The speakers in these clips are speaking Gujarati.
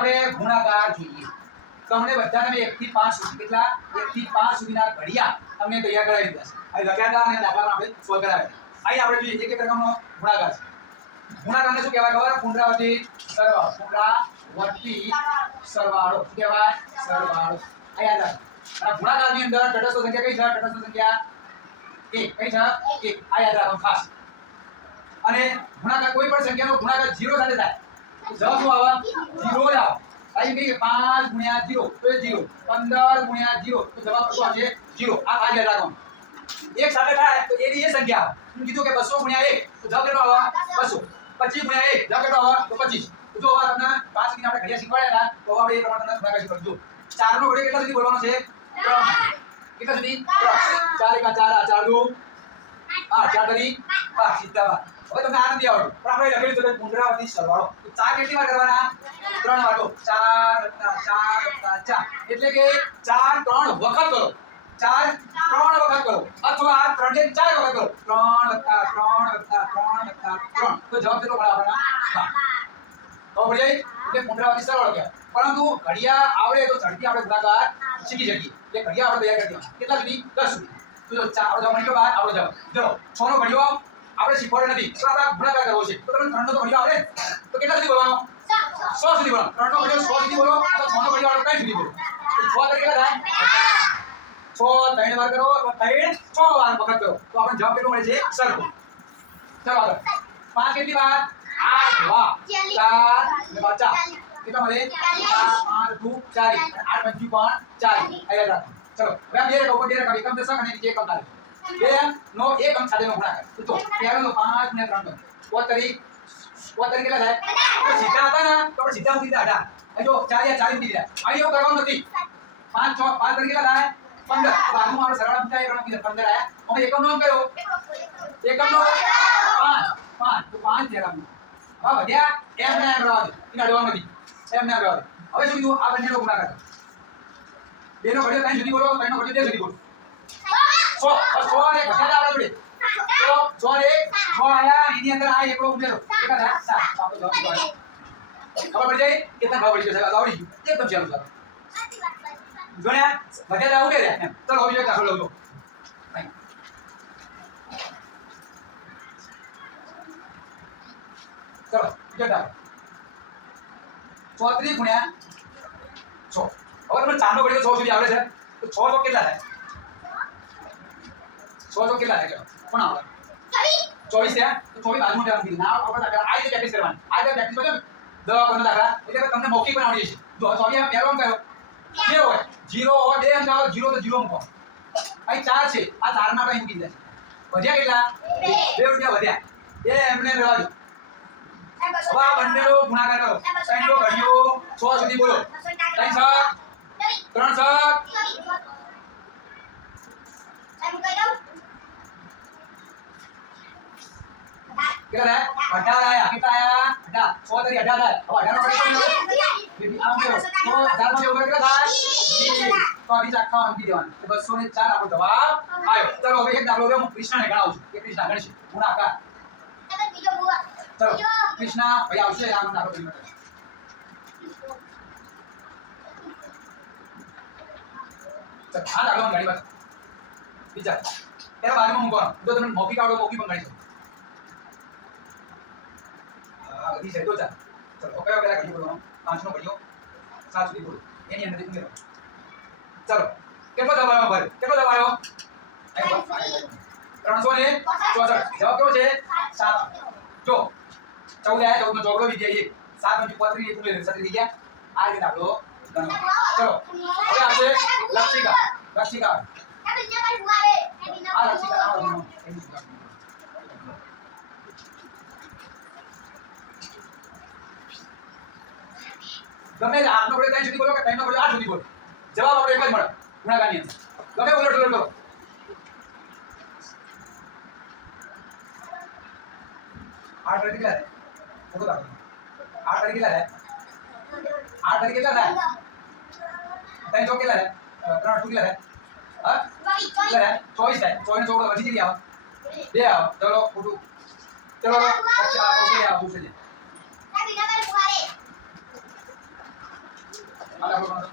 આપણે ગુણાકાર જોઈએ. તમને બધાને મેં 1 થી 5 સુધી કેટલા 1 થી 5 સુધીના ઘડિયા તમને તૈયાર કરાવી દીધા છે. અહીં લખ્યા હતા અને દાખલા આપણે સોલ્વ કરાવ્યા. અહીં આપણે જોઈએ એક રકમનો ગુણાકાર છે. ગુણાકારને શું કહેવાય ખબર? પુનરાવર્તિત સરવાળો. પુનરાવર્તિત સરવાળો શું કહેવાય? સરવાળો. આ યાદ રાખો. અને ગુણાકારની અંદર તટસ્થ સંખ્યા કઈ છે? તટસ્થ સંખ્યા 1. કઈ છે? 1. આ યાદ રાખો ખાસ. અને ગુણાકાર કોઈ પણ સંખ્યાનો ગુણાકાર 0 સાથે થાય તો જવાબ શું આવે? 0 જ આવે. અહીં કહીએ 5 ગુણ્યા 0 તો એ 0. 15 ગુણ્યા 0 તો જવાબ શું આવશે? 0. આ ખાસ યાદ રાખો. એક સાથે થાય તો એની એ સંખ્યા આવે. હું કીધું કે 200 ગુણ્યા 1 તો જવાબ કેટલો આવે? 200. 25 ગુણ્યા 1 જવાબ કેટલો આવે? તો 25. તો જો હવે તમને 5 સુધી આપણે ઘડિયા શીખવાડ્યા હતા તો હવે એ પ્રમાણે તમને ગુણાકાર શીખવાડજો. 4 નો ઘડિયો કેટલા સુધી બોલવાનો છે? 3. કેટલા સુધી? 3. 4 1 4 4 2 8 4 3 5 સીધા 12. હવે તમને આ નથી આવડતું પણ આપણે લખેલું છે પુનરાવર્તિત સરવાળો. તો 4 કેટલી વાર કરવાના? 3 વાર. 4 4 4 એટલે કે 4 3 વખત કરો. 4 3 વખત કરો અથવા 3 ને 4 વખત કરો. 3 3 3 3 તો જવાબ કેટલો મળે આપણને? 5. તો પડી જાય એટલે પુનરાવર્તિત સરવાળો કહેવાય. પરંતુ ઘડિયા આવડે તો ઝડપી આપણે ગુણાકાર શીખી શકીએ. એટલે ઘડિયા આપણે તૈયાર કરી દેવાના. કેટલા સુધી? 10 સુધી. તો જો આપણો જવાબ મળી ગયો બહાર. આપણો જવાબ ચલો 6 નો ઘડિયો આપણે શીખવાડ્યો નથી તો આપણે ગુણાકાર કરવો છે. તો તમને 3 નો તો ઘડિયો આવડે તો કેટલા સુધી બોલવાનો? 100 સુધી બોલો. 3 નો ઘડિયો 100 સુધી બોલો અથવા 6 નો ઘડિયો આવડે કઈ સુધી બોલો? 6 તરીકે કેટલા થાય? 6 3 વાર કરો અથવા 3 6 વાર વખત કરો તો આપણને જવાબ કેટલો મળે છે? સરખો. ચલો આગળ 5 કેટલી વાર? 8 વાહ 4 ને 5 કેટલા મળે? 4 5 2 4 8 5 પણ 40. આ યાદ રાખો. ચલો હવે બે રેખા ઉપર બે રેખા એકમ દશક અને નીચે એકમ તારીખ. બે નો એકમ સાથેનો ગુણાકાર. તો પહેલો તો 5 ને 3 તો તરી કેટલા થાય? તો સીધા હતા ને તો આપણે સીધા ઉડી દીધા. અહીં જો 4 યા 40 ઉડી દીધા. અહીં એવું કરવાનું નથી. 5 6 5 તરી કેટલા થાય? 15. તો બાજુમાં આપણે સરળ મૂક્યા એકમ કીધા 15 આયા. હવે એકમ નો કયો? એકમ નો 5 તો 5 થયા. હા વધ્યા એમ ને એમ રહેવા દે. એને અડવાનું નથી. એમ ને એમ રહેવા દે. હવે શું કીધું? આ બંનેનો ગુણાકાર. બે નો ઘડિયો 3 સુધી બોલો, 3 નો ઘડિયો 2 સુધી બોલો. 100 ને ઘડિયા આપણે જોડે. તો 100 ને 6 આયા એની અંદર આ એકડો ઉમેરો. કેટલા થાય? 7. આપણો જવાબ શું આવે? ખબર પડી જાય? કેટલા ખબર પડી જશે? આવડી ગયું. એકદમ ચાલુ ચાલો. ગણ્યા વધ્યા ઉડે રહ્યા એમ. ચલો હવે એક દાખલો લઉં છું. ચલો જતા 34 ગુણ્યા 6. હવે તમને 4 નો ઘડિયો 6 સુધી આવડે છે તો 6 તો કેટલા થાય? 6 તો કેટલા થાય? કોણ આવડે? 24 થયા તો 24 બાજુમાં ટાઈમ કીધું ના આપણે દાખલા આ રીતે પ્રેક્ટિસ કરવાની. આ રીતે પ્રેક્ટિસ કરજો 10 કોનો દાખલા એટલે તમને મૌખિક પણ આવડી જશે. જો 24 આ પહેલો અંક કયો? 0 હોય 0 હોય 2 અંક આવે 0 તો 0 મૂકો. અહીં 4 છે આ 4 માં આપણે મૂકી દીધા છે. વધ્યા કેટલા? 2 રૂપિયા વધ્યા. એ એમને રહેવા દો. હવે આ બંનેનો ગુણાકાર કરો. 3 નો ઘડિયો 6 સુધી બોલો. 3 7 3 7 કેટલા આયા? 18 આયા. કેટલા આયા? 18. 6 તરી 18 થાય. હવે 18 નો ઘડિયો આમ કેવો? તો 4 માંથી ઉપર કેટલા થાય? 20. તો આ 20 આખા મૂકી દેવાના. તો 204 આપણો જવાબ આવ્યો. ચલો હવે એક દાખલો લે હું કૃષ્ણને ગણાવું છું. એ કૃષ્ણ ગણશે ગુણાકાર. ચલો કૃષ્ણ ભાઈ આવશે આ દાખલો કરી માટે. ચલ આ દાખલો ગાડી પર વિચાર ત્યારે બાજુમાં મૂકવાનો. જો તમને મૌખિક આવડો મૌખિક પણ ગણી શકો. આ બધી છે તો ચાલ. ચલો કયો પેલા ઘડિયો બોલવાનો? 5 નો ઘડિયો 7 સુધી બોલો. એની અંદરથી ઉમેરો. ચલો કેટલો જવાબ આવ્યો ભાઈ? કેટલો જવાબ આવ્યો? 364. જવાબ કેવો છે? 7. જો 14 આયા 14 નો ચોગડો વિદ્યા 1 7 નો 35 એક ઉમેરો 37 થઈ ગયા. આ રીતે દાખલો ગણો. ચલો હવે આવશે લક્ષિકા. લક્ષિકા આ લક્ષિકા આવો. ગમે આપનો પડે 3 સુધી બોલો કે 3 નો પડે 8 સુધી બોલો. જવાબ આપણે એક જ મળે ગુણાકારની અંદર. ગમે ઉલટ ઉલટ કરો. 8 તરીકે કેટલા થાય? ફોટો કાઢો. 8 તરીકે કેટલા થાય? 8 તરીકે કેટલા થાય? 3 ચોક કેટલા થાય? 3 કેટલા થાય? હા? કેટલા થાય? 24 થાય. 24 ને 14 વધી કેટલી આવે? 2 આવે. ચલો ફોટો. ચલો પછી આ પૂછે લે. હાલ આપણો ગણો.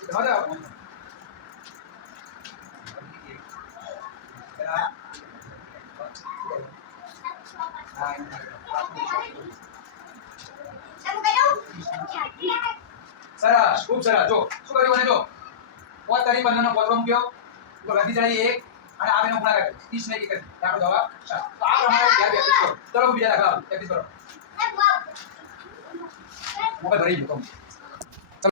તમારે આવો. હા, એમ. સરસ, ખૂબ સરસ. જો શું કર્યું મને જો 5 તારીખ 15 નો પોતરો મૂક્યો, તો વધી જાય 1 અને આ બેનો ગુણાકાર કર્યો 30 ને 1 કરી આપણો જવાબ 7. તો આ પ્રમાણે યાદ પ્રેક્ટિસ કરો. ચલો બીજા દાખલા પ્રેક્ટિસ કરો. મોબાઈલ ભરી ગયો.